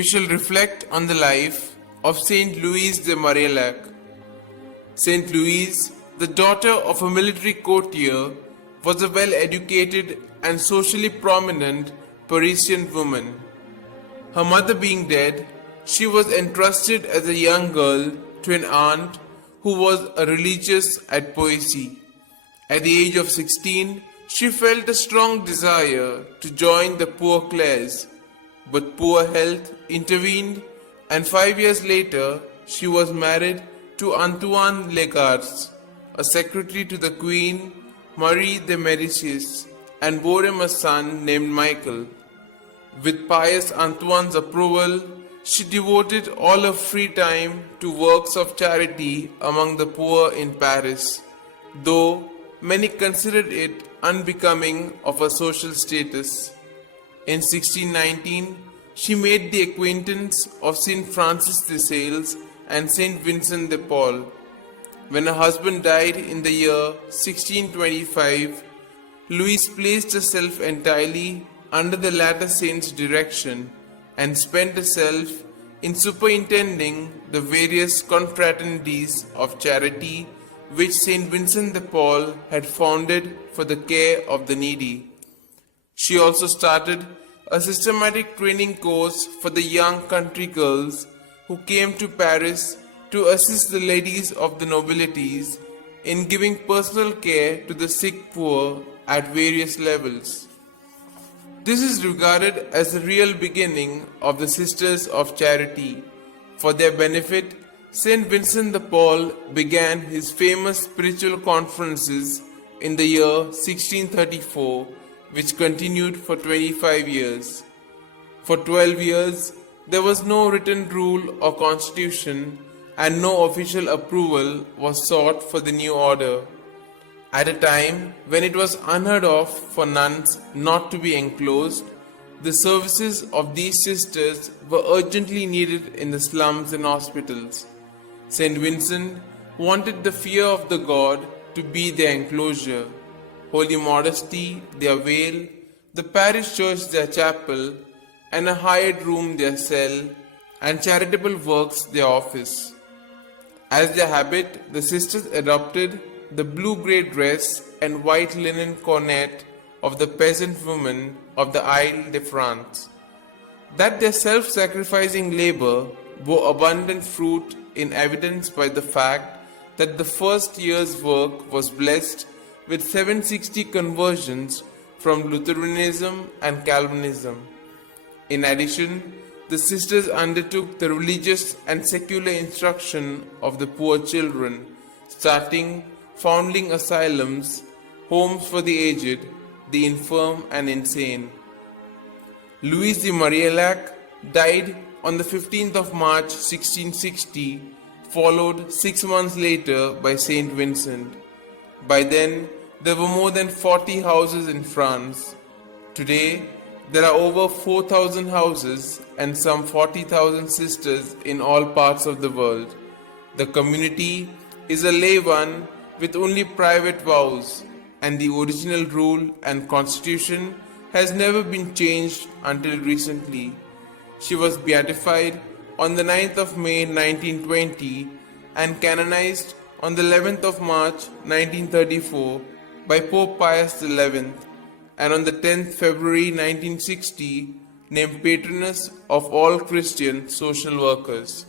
we shall reflect on the life of St Louise De Marillac. St Louise, the daughter of a military courtier, was a well-educated and socially prominent Parisian woman. Her mother being dead, she was entrusted as a young girl to an aunt who was a religious at Poissy. At the age of 16, she felt a strong desire to join the poor class, but poor health intervened, and 5 years later she was married to Antoine Legarce, a secretary to the Queen Marie de Médicis, and bore him a son named Michael. With pious Antoine's approval, she devoted all her free time to works of charity among the poor in Paris, though many considered it unbecoming of her social status. In 1619, she made the acquaintance of St Francis de Sales and St Vincent de Paul. When her husband died in the year 1625, Louise placed herself entirely under the latter saint's direction and spent herself in superintending the various confraternities of charity which St Vincent de Paul had founded for the care of the needy. She also started a systematic training course for the young country girls who came to Paris to assist the ladies of the nobilities in giving personal care to the sick poor at various levels. This is regarded as the real beginning of the Sisters of Charity. For their benefit, St. Vincent de Paul began his famous spiritual conferences in the year 1634, which continued for 25 years. For 12 years, there was no written rule or constitution, and no official approval was sought for the new order. At a time when it was unheard of for nuns not to be enclosed, the services of these sisters were urgently needed in the slums and hospitals. St. Vincent wanted the fear of the God to be their enclosure, holy modesty their veil, the parish church their chapel, and a hired room their cell, and charitable works their office. As their habit, the sisters adopted the blue-grey dress and white linen cornet of the peasant women of the Isle de France. That their self-sacrificing labor bore abundant fruit in evidence by the fact that the first year's work was blessed with 760 conversions from Lutheranism and Calvinism. In addition, the sisters undertook the religious and secular instruction of the poor children, starting foundling asylums, homes for the aged, the infirm and insane. Louise de Marillac died on the 15th of March 1660, followed 6 months later by St. Vincent. By then, there were more than 40 houses in France. Today, there are over 4,000 houses and some 40,000 sisters in all parts of the world. The community is a lay one with only private vows, and the original rule and constitution has never been changed until recently. She was beatified on the 9th of May 1920 and canonized on the 11th of March 1934 by Pope Pius XI, and on the 10th February 1960 named patroness of all Christian social workers.